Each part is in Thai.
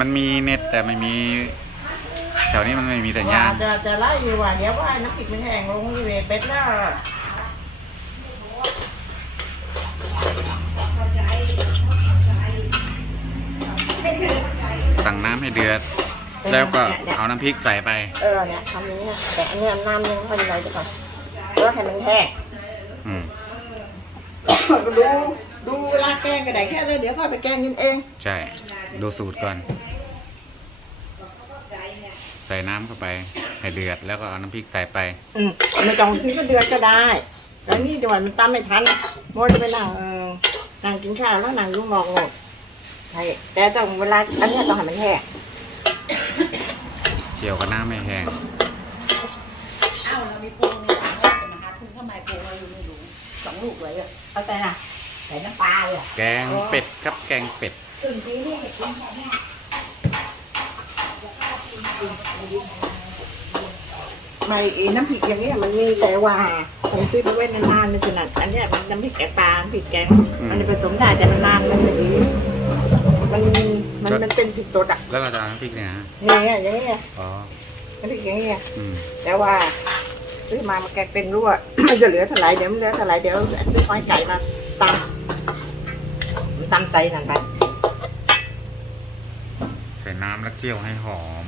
มันมีเน็ตแต่ไม่มี แถวนี้มันไม่มีสัญญาณจะจะไล่อยู่ว่าเดี๋ยวว่าให้น้ำพริกมันแห้งลงนี่เวยเป็ดแล้วสั่งน้ำให้เดือด แล้วก็เอาน้ำพริกใส่ไป เออเนี่ยทำอย่างนี้ยแต่อันเนี้ยน้ำยังไม่เป็นไรดีกว่าเพื่อให้มันแห้ง อืม ดูดูเวลาแกงก็ได้แค่นี้เดี๋ยวก็ไปแกงกินเอง ใช่ ดูสูตรก่อน ใส่น้ำเข้าไปให้เดือดแล้วก็เอาน้ำพริกใส่ไป อืมไม่ต้องถึงก็เดือนก็ได้แล้วนี่จังหวะมันตำไม่ทันโมจะไปนั่งเออนั่งกินข้าวแล้วนั่งยุ่งงอกงดใช่แต่ต้องเวลาอันเนี้ยต้องให้มันแห้งเกี่ยวกับน้ำไม่แห้งอ้าวเรามีปูในถังแล้วจะมาหาคุณทำไมปูเราอยู่ในหลุมสองลูกเลยอะเอาแต่น่ะใส่น้ำปลาเลยอะแกงเป็ดครับแกงเป็ด ตื่นทีนี่เห็ดกินแค่เนี้ย ไม่ไอ้น้ำพริกอย่างเงี้ยมันมีแต่ว่าผมซื้อไปไว้นานๆมันจะนั่นอันเนี้ยมันน้ำพริกแกงปลาน้ำพริกแกงอืมมันผสมได้แต่มันนานมันไม่ดีมันมันมันเป็นพริกสดอะแล้วเราจะเอาน้ำพริกเนี่ยฮะอย่างเงี้ยอย่างเงี้ยอ๋อน้ำพริกอย่างเงี้ยอืมแต่ว่าซื้อมามาแกงเป็นรั่วมันจะเหลือเท่าไหร่เดี๋ยวมันเหลือเท่าไหร่เดี๋ยวซื้อไม้ไก่มาตำตำใจนั่นไปใส่น้ำแล้วเคี่ยวให้หอม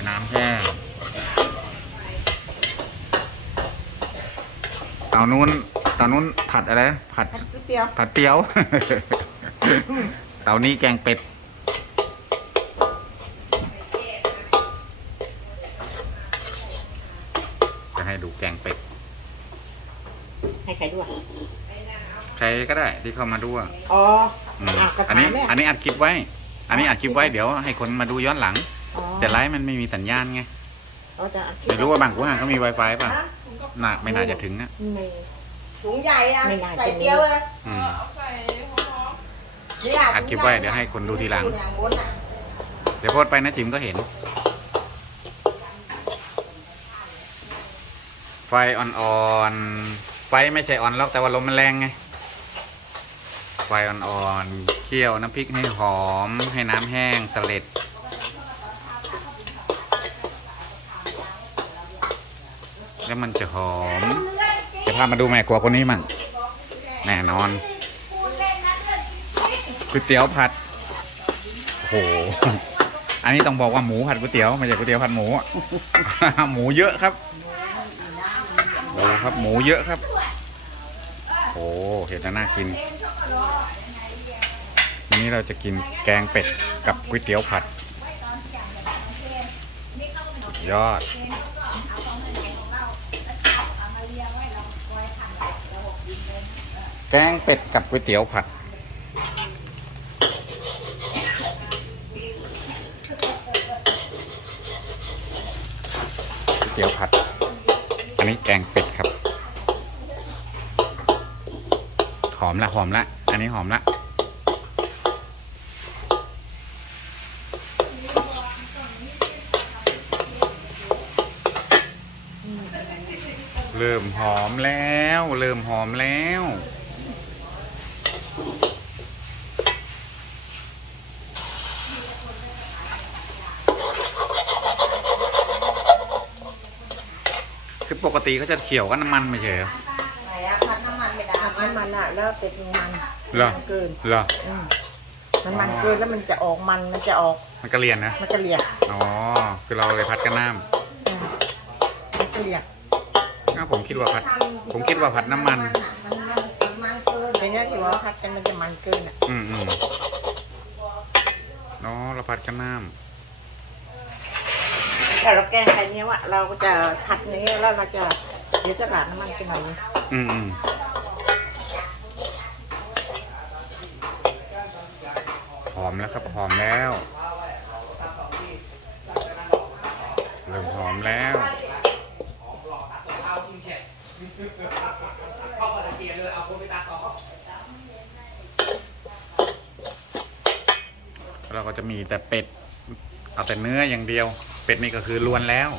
ใส่น้ำแห้งเตานู้นเตานู้นผัดอะไร ผัดผัดก๋วยเตี๋ยวผัดเตี๋ยว เตานี้แกงเป็ด จะให้ดูแกงเป็ด ให้ใครด้วยใครก็ได้ที่เข้ามาดูอะอ๋ออืมอะกระอันถานี้แม่อันนี้อัดคลิปไว้ อันนี้อัดคลิปไว้เดี๋ยวให้คนมาดูย้อนหลังอ๋อ แต่ไลฟ์มันไม่มีสัญญาณไง เราจะอัดคลิปไม่รู้ว่าบางกูห่างเขามี Wi-Fi ป่ะน่าไม่น่าจะถึงอะไม่ ถุงใหญ่อะไม่น่าจะ ใส่เตี้ยวเลยอืมนี่ะอัดคลิปไว้เดี๋ยวให้คนดูทีหลัง อย่างบนอะเดี๋ยวโพสต์ไปนะจิมก็เห็น ไฟอ่อนๆ ไฟไม่ใช่อ่อนหรอกแต่ว่าลมมันแรงไง ไฟอ่อนๆ เคี่ยวน้ำพริกให้หอม ให้น้ำแห้งสเลด แล้วมันจะหอมจะพามาดูแม่ครัวคนนี้มั่งแน่นอนก๋วยเตี๋ยวผัดโอ้โหอันนี้ต้องบอกว่าหมูผัดก๋วยเตี๋ยวไม่ใช่ก๋วยเตี๋ยวผัดหมู หมูเยอะครับดูครับหมูเยอะครับโอ้เห็นแล้วน่ากินวันนี้เราจะกินแกงเป็ดกับก๋วยเตี๋ยวผัดยอด แกงเป็ดกับก๋วยเตี๋ยวผัด ก๋วยเตี๋ยวผัด อันนี้แกงเป็ดครับ หอมละหอมละ อันนี้หอมละเริ่มหอมแล้ว เริ่มหอมแล้ว คือปกติเขาจะเขียวกับน้ำมันไม่ใช่เหรอไหนอะพัดน้ำมันไม่ได้น้ำมันอะแล้วเป็ดมันเหรอมันเกินเหรออืมมันมันเกินแล้วมันจะออกมันมันจะออกมันกระเรียนนะมันจะเหลียกอ๋อคือเราเลยพัดกับน้อืมมันจะเหลียกำอ้าวผมคิดว่าผัด ผมคิดว่าผัดน้ำมัน มันมันมันเกินอย่างเงี้ยที่ว่าพัดกันมันจะมันเกินอะอืมอืมอ๋อเราผัดกับน้ แต่เราแกงไก่เนี้ยว่าเราจะผัดเงี้ยแล้วเราจะเดี๋ยวจะราดน้ำมันไปหน่อยนึงอืมอืมหอมแล้วครับหอมแล้ว เริ่มหอมแล้วเราก็จะมีแต่เป็ด เอาแต่เนื้ออย่างเดียว เป็ดนี่ก็คือลวนแล้ว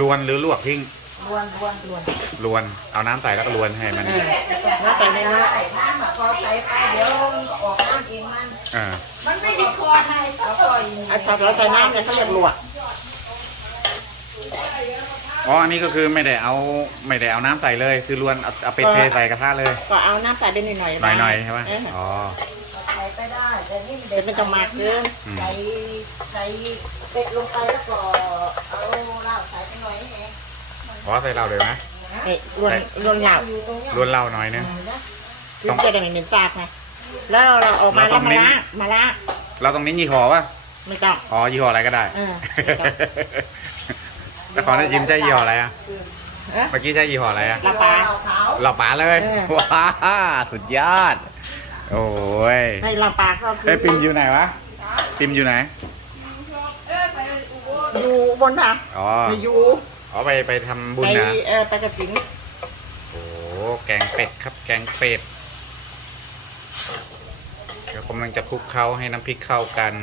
ลวนหรือลวกทิ้งรวนรวนรวนลวน เอาน้ำใส่แล้วก็ลวนให้มันเออแล้วแต่ในน้ใส่น้ำอะพอใส่ไปเดี๋ยวมันก็ออกน้ำเองมันเออมันไม่มีคอให้แล้วก็อีำไอ้ถ้าเราใส่น้ำเนี่ยเขาเรียกลวกอ๋ออันนี้ก็คือไม่ได้เอาไม่ได้เอาน้ำใส่เลย คือลวนเอาเอาเป็ดเทใส่กระทะเลย ก็เอาน้ำใส่ไปหน่อยๆหน่อยๆใช่ไหมเออ อ๋อใส่ไปได้แต่นี่แต่ไม่ต้องมากเกินอืมใส่ใส่เป็ดลงไปแล้วก็เอาเหล้าใส่ไปหน่อยเองขอใส่เราเลยไหมเอ้ยรวนรวนเหล่าอยู่ตรงเนี้ยลวนเหล้าหน่อยนึงคือจะได้ไม่เหม็นสาบไงแล้วเราเออกมาเราต้แล้วองมาเน้น ละมาละเราต้องเน้นยี่ห้อป่ะไม่ต้อง อ๋อยี่ห้ออะไรก็ได้ เออ แล้วขอได้จิมใช้ยี่ห้ออะไรอะ เอ๊ะ เมื่อกี้ใช้ยี่ห้ออะไรอะ ลาปลาขาวเราป๋าเลย เออ ว้าสุดยอด โอ้ยให้ลาปลาก็คืเอ้ยปิมอยู่ไหนวะปิมอยู่ไหนอยู่บนค่ะอ๋อไม่อยู่อ๋อไปไปทำบุญไปนะเออไปกระถิ่นโอ้แกงเป็ดครับ แกงเป็ดเดี๋ยวกำลังจะคลุกเคล้าให้น้ำพริกเข้ากัน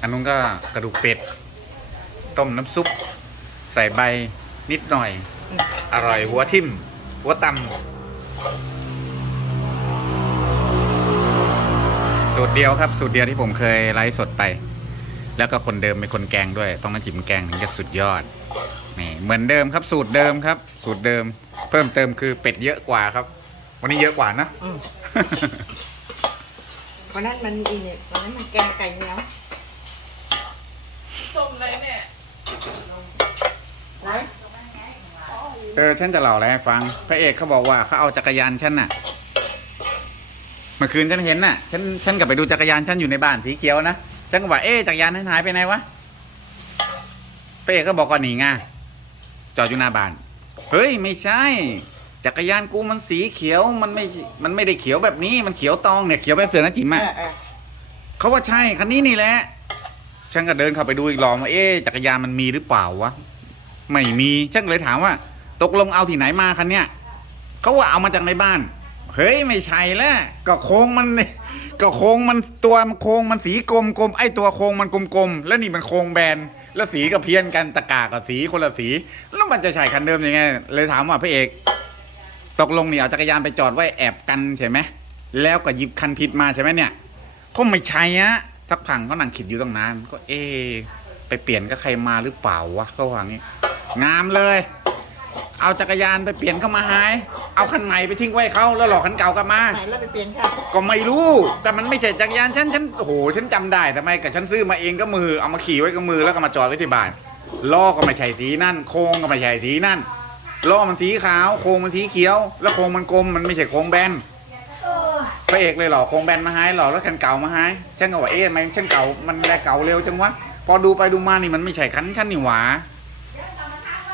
อันนู้นก็กระดูกเป็ด ต้มน้ำซุป ใส่ใบนิดหน่อย อร่อยหัวทิ่ม หัวตำสูตรเดียวครับ สูตรเดียวที่ผมเคยไลฟ์สดไป แล้วก็คนเดิมเป็นคนแกงด้วย ต้องมาจิ้มแกงถึงจะสุดยอดนี่เหมือนเดิมครับสูตรเดิมครับ สูตรเดิม เพิ่มเติมคือเป็ดเยอะกว่าครับ วันนี้เยอะกว่านะอืมวันนั้นมันอีเนี่ยวันนั้นมันแกงไก่เหนียว ไหน เออฉันจะเล่าอะไรให้ฟัง พระเอกเขาบอกว่าเขาเอาจักรยานฉันน่ะ เมื่อคืนฉันเห็นน่ะ ฉันฉันกลับไปดูจักรยานฉันอยู่ในบ้านสีเขียวนะฉันก็บอกเอ๊ะจักรยานฉันหายไปไหนวะพระเอกก็บอกว่าหนีไงจอดอยู่หน้าบ้าน เฮ้ยไม่ใช่ จักรยานกูมันสีเขียวมันไม่มันไม่ได้เขียวแบบนี้มันเขียวตองเนี่ยเขียวแบบเสือนะจิ๋มเออะอเออเขาว่าใช่คันนี้นี่แหละฉันก็เดินเข้าไปดูอีกรอบว่าเอ๊ะจักรยานมันมีหรือเปล่าวะไม่มีฉันก็เลยถามว่า ตกลงเอาที่ไหนมาคันเนี้ยเขาว่าเอามาจากในบ้าน เฮ้ยไม่ใช่แล้วก็โค้งมันนี่ก็โค้งมันตัวโค้งมันสีกลมกลมไอตัวโค้งมันกลมกลมแล้วนี่มันโค้งแบนแล้วสีก็เพี้ยนกันตะกากับสีคนละสี แล้วมันจะใช่คันเดิมยังไง เลยถามว่าพระเอก ตกลงนี่เอาจักรยานไปจอดไว้แอบกันใช่ไหมแล้วก็หยิบคันผิดมาใช่ไหมเนี่ยก็ไม่ใช่อะสักพังก็นั่งคิดอยู่ตั้งนานก็เอ ไปเปลี่ยนก็ใครมาหรือเปล่าวะก็ว่างี้งามเลย เอาจักรยานไปเปลี่ยนเข้ามาหาย เอาคันใหม่ไปทิ้งไว้เขาแล้วหลอกคันเก่ากลับมา ไหนแล้วไปเปลี่ยนค่ะก็ไม่รู้ แต่มันไม่ใช่จักรยานฉันฉันโอ้โหฉันจำได้ทำไมกับฉันซื้อมาเองก็มือเอามาขี่ไว้กับมือแล้วก็มาจอดไว้ที่บ้านล้อก็ไม่ใช่สีนั่น โค้งก็ไม่ใช่สีนั่นล้อมันสีขาวโค้งมันสีเขียว แล้วโค้งมันกลมมันไม่ใช่โค้งแบนพระเอกเลยหล่อโค้งแบนมาให้หล่อแล้วคันเก่ามาให้ฉันก็ว่าเอ๊ะทำไมฉันเก่ามันได้เก่าเร็วจังวะพอดูไปดูมานี่มันไม่ใช่คันฉันนี่หว่า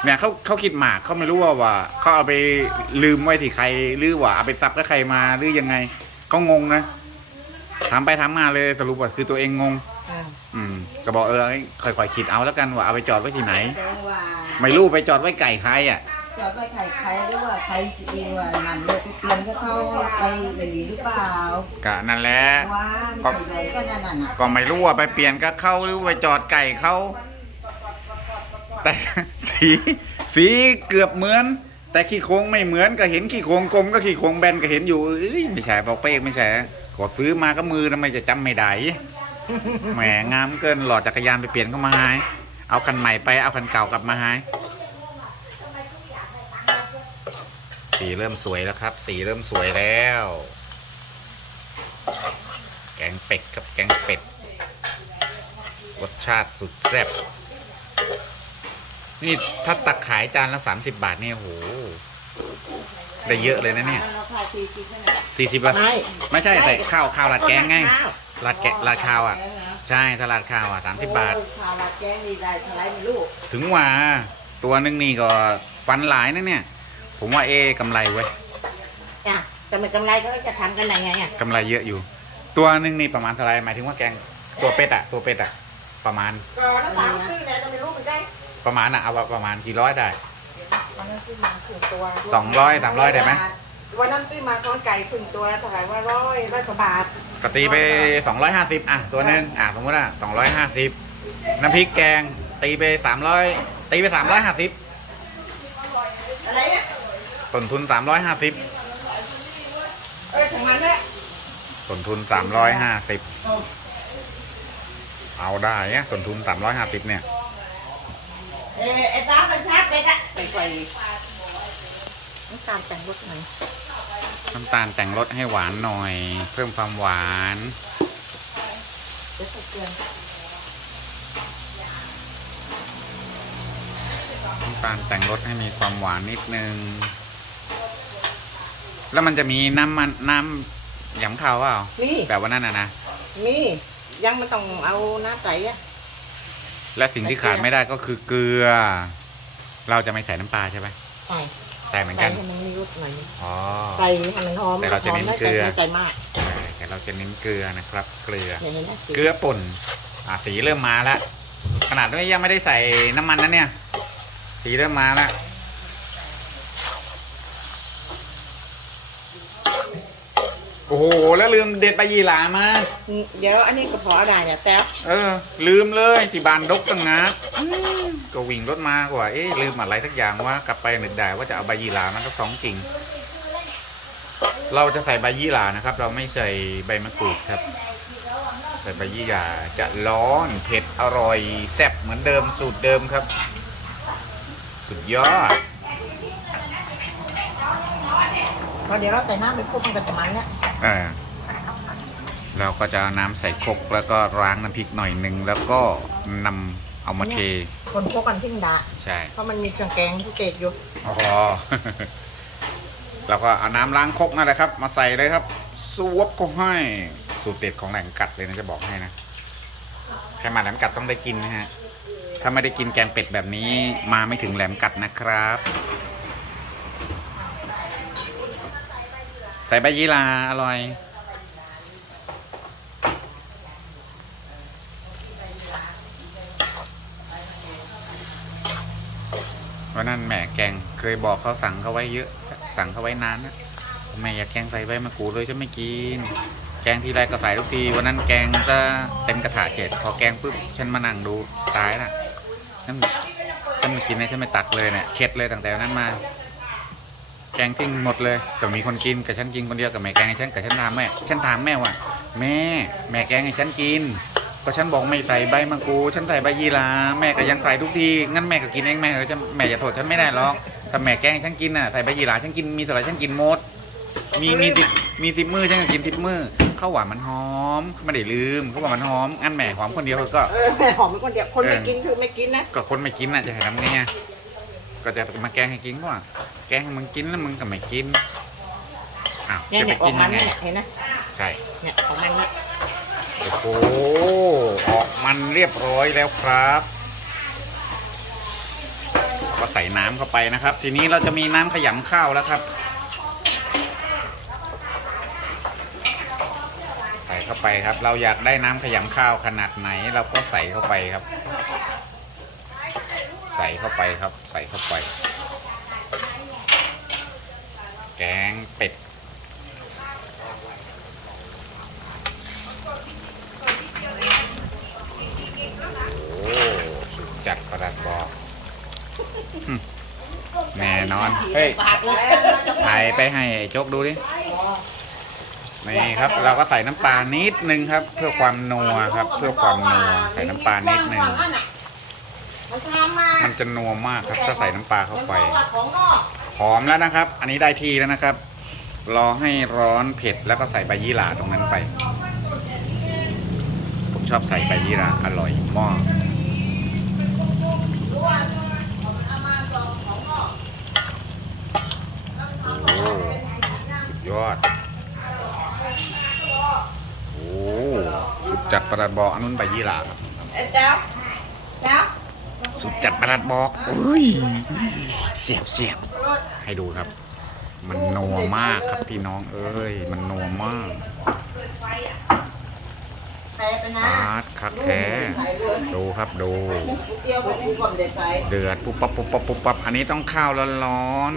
เนี่ยเขาเขาคิดหมากเขาไม่รู้ว่าว่าเขาเอาไปลืมไว้ที่ใครหรือว่าเอาไปตับกับใครมาหรือยังไงเขางงนะถามไปถามมาเลยสรุปว่าคือตัวเองงงเอออืมก็บอกเออค่อยๆคิดเอาแล้วกันว่าเอาไปจอดไว้ที่ไหนแดงว่าไม่รู้ไปจอดไว้ไก่ใครอะ จอดไว้ไข่ใครหรือว่าใครสิว่ามันเลยไปเปลี่ยนก็เขาไปอย่างนี้หรือเปล่ากะนั่นแหละ ว่าไม่ใช่เลยก็นั่นน่ะก็ไม่รู้ว่าไปเปลี่ยนกับเขาหรือไปจอดไก่เขา แต่สีสีเกือบเหมือน แต่ขี้โค้งไม่เหมือนก็เห็นขี้โค้งกลมก็ขี้โค้งแบนก็เห็นอยู่เอ้ยไม่ใช่บอกเป๊กไม่ใช่ขอซื้อมาก็มือทำไมจะจำไม่ได้แหมงามเกินหลอดจักรยานไปเปลี่ยนก็มาหายเอาคันใหม่ไปเอาคันเก่ากลับมาหายสีเริ่มสวยแล้วครับ สีเริ่มสวยแล้ว แกงเป็ดครับแกงเป็ดรสชาติสุดแซ่บ นี่ถ้าตักขายจานละสามสิบบาทเนี่ยโหได้เยอะเลยนะเนี่ยราคาสี่สิบนั่นแหละสี่สิบอะไม่ไม่ใช่แต่ข้าวข้าวราดแกงไงข้าวราดแกงราดข้าวอะ ใช่ถ้าราดข้าวอะสามสิบบาทข้าวราดแกงนี่ได้เท่าไหรไม่รู้ถึงว่าตัวนึงนี่ก็ฟันหลายนะเนี่ย ผมว่าเอ๊ะกำไรเว้ยอะแต่มันกำไรก็จะทำกันยังไงอะกำไรเยอะอยู่ ตัวหนึ่งนี่ประมาณเท่าไหรหมายถึงว่าแกงตัวเป็ดอะตัวเป็ดอะประมาณก็แล้วสามซื้อเนี่ยเราไม่รู้เหมือนกัน ประมาณอะเอาว่าประมาณกี่ร้อยได้ตอนนั้นซื้อมาคือตัวสองร้อยสามร้อยได้ไหม วันนั้นซื้อมาก้อนไก่พึ่งตัวเท่าไหร่ว่าร้อยร้อยกว่าบาทก็ตีไปสองร้อยห้าสิบอะตัวหนึ่งอะสมมติว่าสองร้อยห้าสิบน้ำพริกแกง ตีไปสามร้อยตีไปสามร้อยห้าสิบอะไรเนี่ยต้นทุนสามร้อยห้าสิบเออถึงมันเนี่ยต้นทุนสามร้อยห้าสิบเอาได้เนี่ยต้นทุนสามร้อยห้าสิบเนี่ย เออไอ้ตามันชาเป็ดอะไปไปน้ำตาลแต่งรสหน่อยน้ำตาลแต่งรสให้หวานหน่อย เพิ่มความหวานเดี๋ยวใส่เกลือน้ำตาลแต่งรสให้มีความหวานนิดนึง แล้วมันจะมีน้ำมันน้ำหยำข้าวเปล่านี่แบบว่านั่นน่ะนะ มียังไม่ต้องเอาน้ำใสอะ และสิ่งที่ขาดไม่ได้ก็คือเกลือ เราจะไม่ใส่น้ำปลาใช่ไหมใส่ใส่เหมือนใส่กันให้มันมีรสหน่อยอ๋อ ใส่ให้มันหอมแต่เราจะเน้นหอมเกลือไม่ใส่มากใช่แต่เราจะเน้นเกลือนะครับ เกลือเนี่ยเห็นไหมเกลือป่น อะสีเริ่มมาแล้ว ขนาดว่ายังไม่ได้ใส่น้ำมันนะเนี่ย สีเริ่มมาแล้ว โอ้โห แล้วลืมเด็ดใบยี่หร่ามา เดี๋ยวอันนี้ก็พอได้เนี่ยแต้วเออ ลืมเลยที่บานดกตั้งนะก็วิ่งรถมากว่า เอ๊ะลืมอะไรสักอย่างว่ากลับไปนึกได้ว่าจะเอาใบยี่หร่ามันก็สองกิ่ง เราจะใส่ใบยี่หร่านะครับ เราไม่ใส่ใบมะกรูดครับ ใส่ใบยี่หร่าจะร้อนเผ็ดอร่อยแซ่บเหมือนเดิมสูตรเดิมครับ สุดยอด พอเดี๋ยวเราใส่น้ำไปคลุกมันก็จะมันเนี่ยเออเราก็จะเอาน้ำใส่ครกแล้วก็ล้างน้ำพริกหน่อยหนึ่งแล้วก็นำเอามาเทคนพวกกันทิ้งดาใช่เพราะมันมีเครื่องแกงที่เกตอยู่อ๋อ เราก็เอาน้ำล้างครกนั่นแหละครับ มาใส่เลยครับสวบก็ให้สูตรเด็ดของแหลมกัดเลยนะจะบอกให้นะใครมาแหลมกัดต้องได้กินนะฮะถ้าไม่ได้กินแกงเป็ดแบบนี้มาไม่ถึงแหลมกัดนะครับ ใส่ใบยี่หราอร่อย วันนั้นแม่แกงเคยบอกเขาสั่งเขาไว้เยอะ สั่งเขาไว้นานนะแม่อยากแกงใส่ใบมะกรูดเลยฉันไม่กิน แกงทีไรก็ใส่ทุกที วันนั้นแกงจะเต็มกระถาเฉดพอแกงปุ๊บฉันมานั่งดูตายละฉันฉันไม่กินนะฉันไม่ตักเลยเนี่ยเข็ดเลยตั้งแต่วันนั้นมา กงทิ้งหมดเลยแต่มีคนกินกับฉันกินคนเดียวกับแม่แกงให้ฉันกับฉันถามแม่ฉันถามแม่ว่า แม่ แม่แกงให้ฉันกินก็ฉันบอกไม่ใส่ใบมะกรูดฉันใส่ใบยีราแม่ก็ยังใส่ทุกทีงั้นแม่ก็กินเองแม่เออจะแม่อย่าโทษฉันไม่ได้หรอกถ้าแม่แกล้งให้ฉันกินน่ะใส่ใบยีราฉันกินมีเท่าไหร่ฉันกินหมด มีมีติมีติบมือฉันก็กินติบมือข้าวหวานมันหอมไม่ได้ลืมข้าวหวานมันหอมงั้นแม่หอมคนเดียวก็เออแม่หอมเป็นคนเดียวคนไม่เออกินคือไม่กินนะก็คนไม่กินน่ะจะให้ทำไงอะ ก็จะมาแกล้งให้กินก็ว่าแกล้งให้มึงกินแล้วมึงก็ไม่กินอ้าวเนี่ยจะไปเนี่ยออกิกนมัยันงไงเนี่ยเห็นนะใช่ เนี่ยออกมันเนี่ยโอ้โห ออกมันเรียบร้อยแล้วครับ ก็ใส่น้ำเข้าไปนะครับ ทีนี้เราจะมีน้ำขยำข้าวแล้วครับ ใส่เข้าไปครับ เราอยากได้น้ำขยำข้าวขนาดไหน เราก็ใส่เข้าไปครับ ใส่เข้าไปครับ ใส่เข้าไป แกงเป็ดโอ้สุดจัดประหลัดบอกหึแน่นอน เฮ้ยปากเลยถ่ายไปให้ไอ้โจ๊กดูดิ นี่ครับ เราก็ใส่น้ำปลานิดนึงครับ เพื่อความนัวครับ เพื่อความนัว ใส่น้ำปลานิดนึง มันทำมามันจะนัวมากครับถ้าใส่น้ำปลาเข้าไปมันบอกว่าของนอกหอมแล้วนะครับ อันนี้ได้ที่แล้วนะครับ รอให้ร้อนเผ็ดแล้วก็ใส่ใบยี่หร่าตรงนั้นไป ผมชอบใส่ใบยี่หร่าอร่อยมากโอ้สุดยอด โอ้สุดจัดประหลัดบอกอันนู้นใบยี่หร่าครับ เอ้ยเจ้าเจ้า สุดจัดประหลัดบอกอุ้ยเสียบเสียบให้ดูครับ มันนัวมากครับพี่น้องเอ้ย มันนัวมากใส่ไปนะปาดคักแท้ใส่เลยดูครับดูเตียวผมกูก่อนเด็ดใส่เดือดปุ๊บปั๊บปุ๊บปั๊บปุ๊บปั๊บอันนี้ต้องข้าวร้อน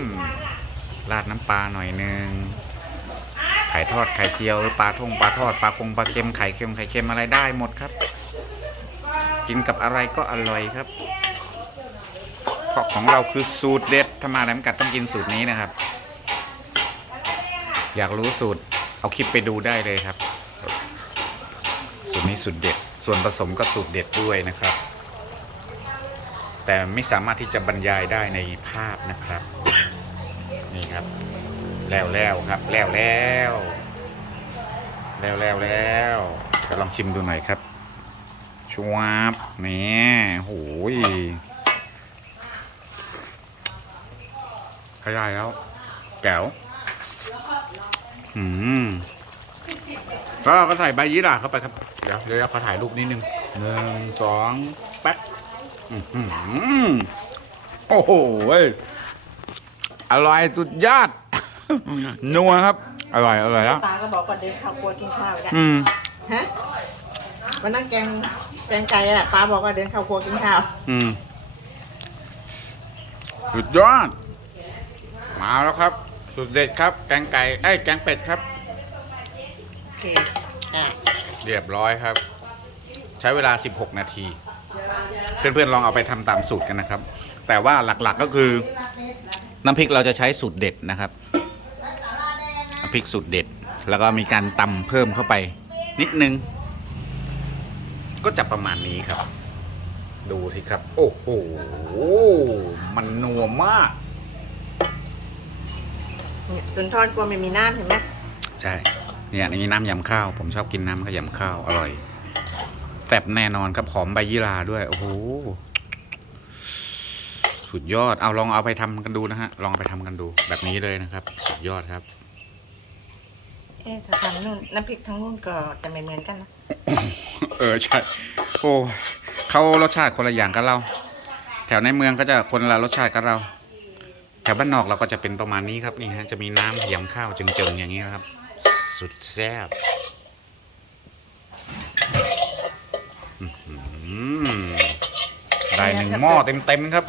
ราดน้ำปลาหน่อยนึงไข่ทอดไข่เจียวหรือปลาท่งปลาทอดปลาคงปลาเค็มไข่เค็มไข่เค็มอะไรได้หมดครับ กินกับอะไรก็อร่อยครับ เพราะของเราคือสูตรเด็ดถ้ามาแหลมกัดต้องกินสูตรนี้นะครับ อยากรู้สูตรเอาคลิปไปดูได้เลยครับ สูตรนี้สูตรเด็ด ส่วนผสมก็สูตรเด็ดด้วยนะครับ แต่ไม่สามารถที่จะบรรยายได้ในภาพนะครับ นี่ครับ แล้วแล้วครับ แล้วแล้วแล้วแล้วแล้วจะลองชิมดูหน่อยครับชวบนี่โหย ขยายแล้ว แก้วอืมแล้วเราก็ใส่ใบยี่หร่าเข้าไปครับ เดี๋ยวเดี๋ยวขอถ่ายรูปนิดนึงหนึ่งสองแป๊บอื้อหือโอ้โหเว้ยอร่อยสุดยอดนัวครับ อร่อยอร่อยแล้วตาก็บอกว่าเดินเข้าวครัวกินข้าวแล้วอืมฮะวันนั้นแกงแกงไก่อะป้าบอกว่าเดินเข้าวครัวกินข้าว อืมสุดยอด มาแล้วครับ สุดเด็ดครับ แกงไก่ไอ้ยแกงเป็ดครับ โอเคได้เรียบร้อยครับ ใช้เวลา 16 นาที เพื่อนๆลองเอาไปทำตามสูตรกันนะครับ แต่ว่าหลักๆก็คือ น้ำพริกเราจะใช้สูตรเด็ดนะครับ น้ำพริกสูตรเด็ด แล้วก็มีการตำเพิ่มเข้าไป นิดนึง ก็จะประมาณนี้ครับ ดูสิครับ โอ้โหมันนัวมาก เนี่ยจนทอดกลัวไม่มีน้ำเห็นไหมใช่เนี่ยอันนี้น้ำยำข้าว ผมชอบกินน้ำก็ยำข้าวอร่อยแซ่บแน่นอนครับหอมใบยี่หราด้วย โอ้โหสุดยอดเอาลองเอาไปทำกันดูนะฮะ ลองเอาไปทำกันดู แบบนี้เลยนะครับ สุดยอดครับ เอ๊ะถ้าทำนู่นน้ำพริกทั้งนู่นก็จะไม่เหมือนกันนะเออใช่โอ้เขารสชาติคนละอย่างกับเรา แถวในเมืองก็จะคนละรสชาติกับเรา แถวบ้านนอกเราก็จะเป็นประมาณนี้ครับนี่ฮะจะมีน้ำเหยำข้าวจึงๆอย่างนี้ครับ สุดแซ่บได้หนึ่งหม้อเต็มๆครับ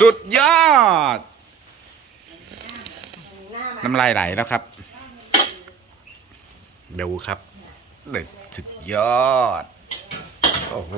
สุดยอด น้ำลายไหลแล้วครับเดูครับเด็ดสุดยอด โอ้โห